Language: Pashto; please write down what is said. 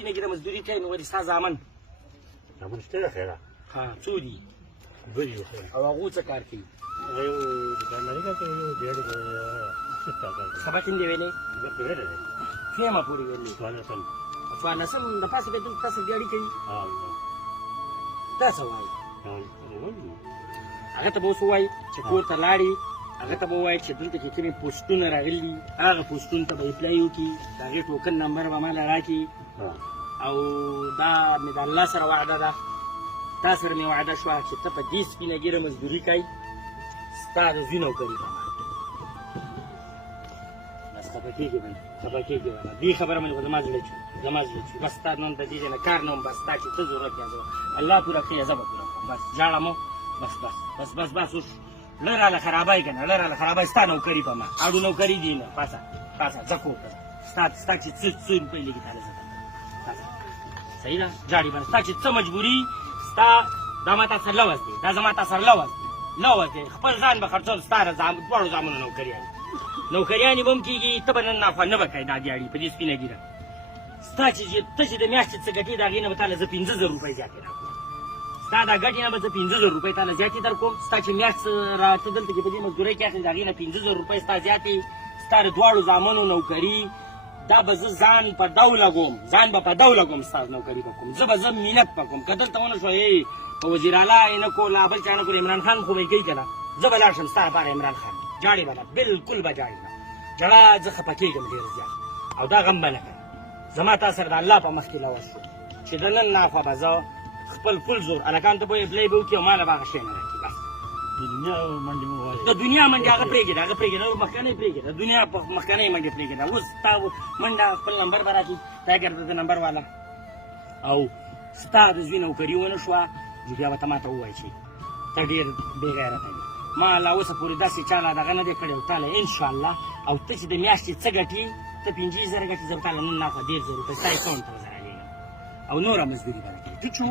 سپینه ګیره مزدوري کوي نو ولې ستا زامن زامن شته ده خیره ها څو دي دوه دي خیره او هغو څه کار کوي هغه یو دکانداري کار کوي یو ډېر سفت کار کوي سبا کیندې ویلې ویلې ده فهمه پورې ویلې څوارلسم څوارلسم د پاسه به دلته تاسو ګاډي کوي دا څه وایي هغه ته به اوس ووایي چې کور ته لاړې هغه ته به ووایي چې دلته چې کومې پوسټونه راغلي دي هغه پوسټونو ته به اپلای وکړي د هغې ټوکن نمبر به ماله راکړي او دا مې د الله سره وعده ده تا سره مې وعده شوه چې ته په دې سپینه ګیره مزدوري کوي ستا د زوی نوکري به بس خفه کېږې به نه خفه کېږې به نه دې خبره باندې خو زما زړه چو بس ستا نن د دې ځای نه کار نه وم بس ستا چې څه ضرورت یې الله پوره کړي زه به پوره کړم بس ژاړه مو بس اوس له راله خرابی که نه له راله خرابی ستا نوکري به ما اړو نوکري دي نه پاسه ځه کور ته ستا چې څه روپۍ لګي تاله زه صحیح ده ژاړې به نه ستا چې څه مجبوري ستا دا ما تا سره لوز دی دا زما تا سره لوز دی خپل ځان به خرڅول ستا دواړو زامنو نوکریانې به هم کېږي ته به نن ناخوا نه به کوې دا دیاړي په دې سپینه ګیره ستا چې ته چې د میاشتې څه ګټې د هغې نه به تاله زه 50,000 روپۍ زیاتې راکړم ستا دا ګټې نه به زه 50,000 روپۍ تاله زیاتې در کوم ستا چې میاشت راته دلته کې په دې مزدورۍ کې اخلې د هغې نه 50,000 روپۍ ستا زیاتې ستا د دواړو زامنو نوکري دا به زه ځان په دو لګوم ستا نوکري به کوم زه مینت به کوم که دلته ونه شوه په وزیر اعلی یې نه کو لا بل چا نه کړو عمران خان خو به یې کوي که نه زه به لاړ شم ستا لپاره عمران خان ژاړې به نه بلکل به ژاړې نه ژړا زه خفه کېږم ډېر زیات او دا غم به نه کوم زما تا سره د الله په مخ کې لوز شو چې د نن ناخوا به زه خپل فل زور هلکانو ته به یې اپلای به وکړي او ما له به هغه شی نه راکړي بس د دنیا منډې هغه پرېږده مخکنۍ پرېږده د دنیا په مخکنۍ منډې پرېږده اوس تا منډه خپل نمبر به راکړي ټایګر د نمبر والا او ستا د زوی نوکري ونه شوه نو بیا به ته ما ته ووایي چې ته ډېر بې غیرته یې ما لا اوسه پورې داسې چا لا دغه نه دی کړی او تا له انشاءالله او ته چې د میاشتې څه ګټي ته 50,000 ګټې زه به تا له نن ناخوا 1,000 روپۍ ستا اکاونټ ته به زه رالېږم او نوره مزدوري به نه کوې ټیک شو